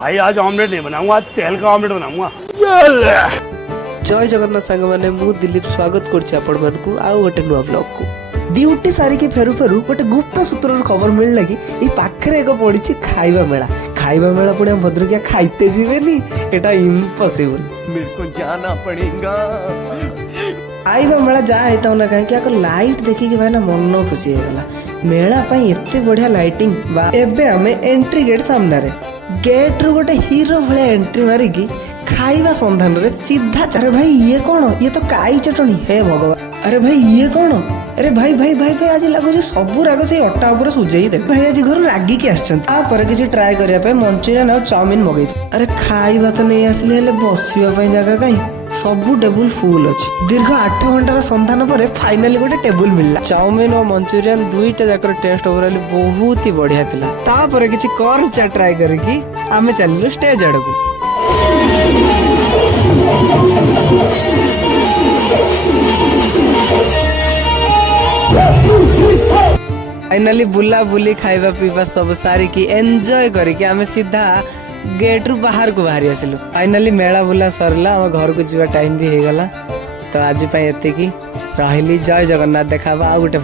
भाई आज ऑमलेट नहीं बनाऊंगा, आज तेल का ऑमलेट बनाऊंगा। जय जगन्नाथ सांग मैंने मु दिलीप स्वागत करछि आपण मानकु आउ गोटे नुआ ब्लॉग को ड्यूटी सारी के फेरु फेरु गोटे गुप्त सूत्र खबर मिलला कि ई पाखरे एक पड़िछि खाइबा मेला पुणे भद्रकिया खाइते जीवेनी एटा इम्पॉसिबल। मेरे को जाना पड़ेगा। खाइबा मेला जा हेता ना काहे कि आको लाइट देखि के भाई ना मन खुशी हे गला। मेला पई एते बढ़िया लाइटिंग बा। एबे हमें एंट्री गेट सामने रे गेट रू गोटे हीरो भलिया एंट्री मारी की खाइबा संधान रे सीधा। अरे भाई ये कौन? ये तो काई चटनी। हे भगवान, अरे भाई ये कौन? अरे भाई भाई भाई भाई आज लगुच सबू राग से अटा उपर सुझेई दे। भाई आज घर रागी के आसपर किसी ट्राए करने मंचूरियन और चाउमिन मगई। अरे खाइबा तो नहीं आसली हेले बसवा जगह कहीं सबू टेबुल फुल अच्छी। दीर्घ 8 घंटार संधान पर फाइनाली गोटे टेबुल मिलला। चाउमिन और मंचूरियन दुईटा जाकर टेस्ट ओवरऑल बहुत ही बढ़िया थिला। तापर किसी कॉर्न चाट ट्राए करके आमे चलिलु स्टेज आड़ को। फाइनाली बुला बुली खाइबा पीबा सब सारी की एंजॉय करके आमे सीधा गेट रु बाहर को बाहरी आसिलु। फाइनाली मेला बुला सरला, हम घर को जीवा टाइम भी हो गला। तो आज एति की रहिली। जय जगन्नाथ। देखा आ गोटे